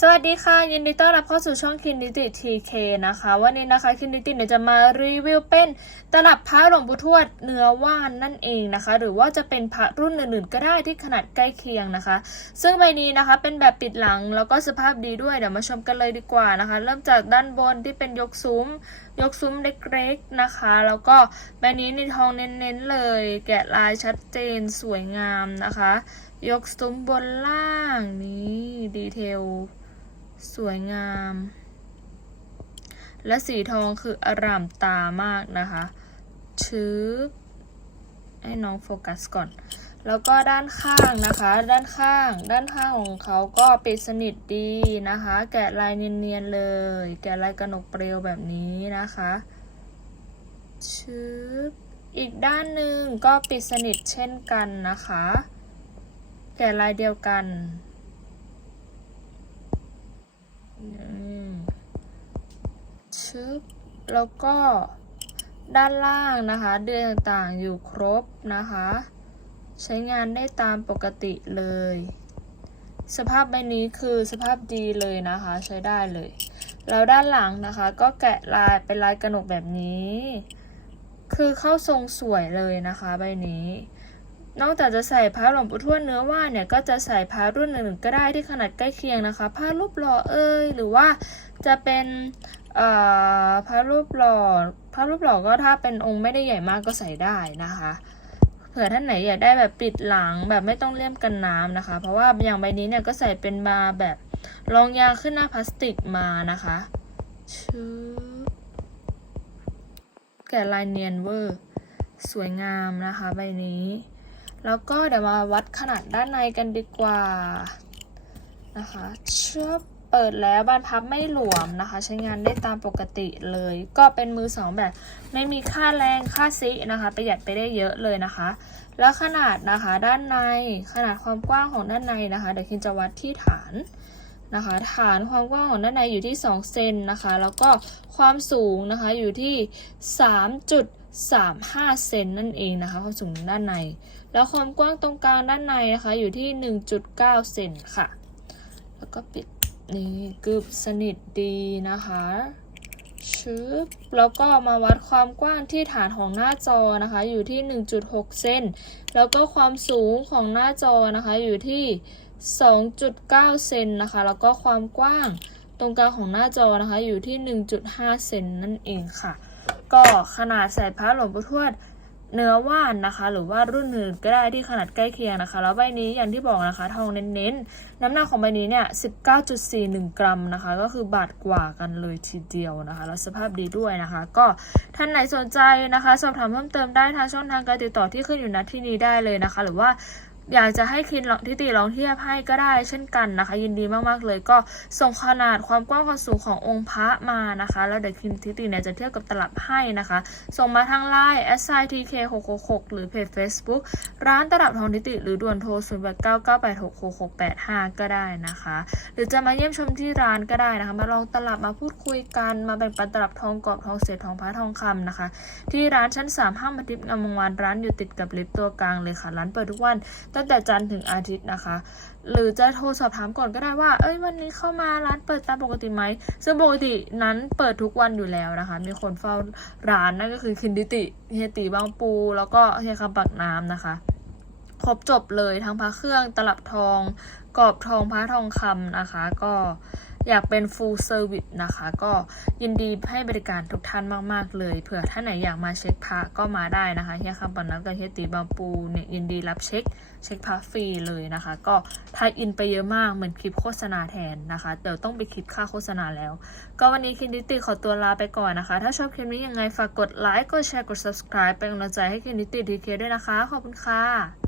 สวัสดีค่ะ ยินดีต้อนรับเข้าสู่ช่องคินดิติทีเคนะคะ วันนี้นะคะคินดิติเนี่ยจะมารีวิวเป็นตลับพระหลวงปู่ทวดเนื้อว่านนั่นเองนะคะ หรือว่าจะเป็นพระรุ่นอื่นๆก็ได้ที่ขนาดใกล้เคียงนะคะ ซึ่งใบนี้นะคะเป็นแบบปิดหลังแล้วก็สภาพดีด้วยเดี๋ยวมาชมกันเลยดีกว่านะคะ เริ่มจากด้านบนที่เป็นยกซุ้ม ยกซุ้มเล็กๆนะคะ แล้วก็ใบนี้ในทองเน้นๆเลย แกะลายชัดเจนสวยงามนะคะ ยกซุ้มบนล่างนี้ดีเทล สวยงาม และสีทองคืออร่ามตามากนะคะ ชืบให้น้องโฟกัสก่อน แล้วก็ด้านข้างนะคะ ด้านข้าง ด้านข้างของเขาก็ปิดสนิทดีนะคะ แกะลายเนียนๆเลย แกะลายกระหนกเปลวแบบนี้นะคะชืบอีกด้านหนึ่งก็ปิดสนิทเช่นกันนะคะ แกะลายเดียวกัน ชึบแล้วก็ด้านล่างนะคะ เดือนต่างๆอยู่ครบนะคะ ใช้งานได้ตามปกติเลย สภาพใบนี้คือสภาพดีเลยนะคะ ใช้ได้เลย แล้วด้านหลังนะคะ ก็แกะลายเป็นลายกระหนกแบบนี้ คือเข้าทรงสวยเลยนะคะ ใบนี้ นอกจากจะใส่ผ้าหลวงปู่ทวดเนื้อว่านเนี่ยก็จะใส่ผ้ารุ่นอื่นๆก็ได้ที่ขนาดใกล้เคียงนะคะผ้ารูปหล่อเอ้ยหรือว่าจะเป็นผ้ารูปหล่อผ้ารูปหล่อก็ถ้าเป็นองค์ไม่ได้ใหญ่มากก็ใส่ได้นะคะเผื่อท่านไหนอยากได้แบบปิดหลังแบบไม่ต้องเลี่ยมกันน้ำนะคะ เพราะว่าอย่างใบนี้เนี่ยก็ใส่เป็นมาแบบรองยางขึ้นหน้าพลาสติกมานะคะชืบแกะลายเนียนเวอร์ สวยงามนะคะใบนี้ แล้วก็เดี๋ยวมาวัดขนาดด้านในกันดีกว่านะคะเชื่อเปิดแล้วบานพับไม่หลวมนะคะ ใช้งานได้ตามปกติเลย ก็เป็นมือสองแบบ ไม่มีค่าแรงค่าซินะคะประหยัดไปได้เยอะเลยนะคะ แล้วขนาดนะคะด้านในขนาดความกว้างของด้านในนะคะ เดี๋ยวคินจะวัดที่ฐานนะคะ ฐานความกว้างของด้านในอยู่ที่ 2 เซนนะคะ แล้วก็ความสูงนะคะอยู่ที่ 35 เซนนั่นเองนะคะความสูงด้านใน แล้วความกว้างตรงกลางด้านในนะคะอยู่ที่ 1.9 เซนค่ะ แล้วก็ปิดนี่กึบสนิทดีนะคะชึบแล้วก็มาวัดความกว้างที่ฐานของหน้าจอนะคะ อยู่ที่ 1.6 เซนแล้วก็ความสูงของหน้าจอนะคะอยู่ที่ 2.9 เซนนะคะ แล้วก็ความกว้างตรงกลางของหน้าจอนะคะอยู่ที่ 1.5 เซนนั่นเองค่ะ ก็ขนาดใส่พระหลวงปู่ทวดเนื้อว่านนะคะ หรือว่ารุ่นอื่นก็ได้ที่ขนาดใกล้เคียงนะคะ แล้วใบนี้อย่างที่บอกนะคะ ทองเน้นๆ น้ำหนักของใบนี้เนี่ย 19.41 กรัมนะคะ ก็คือบาทกว่ากันเลยทีเดียวนะคะ แล้วสภาพดีด้วยนะคะ ก็ท่านไหนสนใจนะคะ สอบถามเพิ่มเติมได้ทางช่องทางการติดต่อที่ขึ้นอยู่ณที่นี้ได้เลยนะคะ หรือว่า อยากจะให้คินลองทิติลองเทียบให้ก็ได้เช่นกันนะคะ ยินดีมากๆเลยก็ส่งขนาดความกว้างความสูงขององค์พระมานะคะ แล้วเดี๋ยวคินทิติเนี่ยจะเทียบกับตลับให้นะคะ ส่งมาทางไลน์ s i t k 6 6 6หรือเพจ Facebook ร้านตลับทองทิติ หรือด่วนโทร0 8 9 9 8 6 6 6 8 5 ก็ได้นะคะ หรือจะมาเยี่ยมชมที่ร้านก็ได้นะคะ มาลองตลับมาพูดคุยกันมาแบ่งปันตลับทองกรอบทองเศษทองพระทองคำนะคะ ที่ร้านชั้น3ห้างมาทิพย์งามวงวานร้านอยู่ติดกับลิฟต์ตัวกลางเลยค่ะ ร้านเปิดทุกวันตงแต่จันทร์ถึงอาทิตย์นะคะ หรือจะโทรสอบถามก่อนก็ได้ว่า เอ้ยวันนี้เข้ามาร้านเปิดตามปกติไหม ซึ่งปกตินั้นเปิดทุกวันอยู่แล้วนะคะ มีคนเฝ้าร้านนั่นก็คือคินดิติเฮติบางปู แล้วก็เฮีคำปักน้ำนะคะ ครบจบเลยทั้งพระเครื่องตลับทอง กรอบทองพระทองคำนะคะ ก็ อยากเป็น full service นะคะ ก็ยินดีให้บริการทุกท่านมาก ๆ เลย เผื่อท่านไหนอยากมาเช็คพระก็มาได้นะคะเฮียคำปันน้ำกับเฮียตีบางปูเนี่ยยินดีรับเช็ค เช็คพระฟรีเลยนะคะ ก็ทายอินไปเยอะมาก เหมือนคลิปโฆษณาแทนนะคะ เดี๋ยวต้องไปคลิปค่าโฆษณาแล้ว ก็วันนี้คินดิติขอตัวลาไปก่อนนะคะ ถ้าชอบคลิปนี้ยังไงฝากกดไลค์ กดแชร์ กด subscribe เป็นกำลังใจให้คินดิติทีเคด้วยนะคะ ขอบคุณค่ะ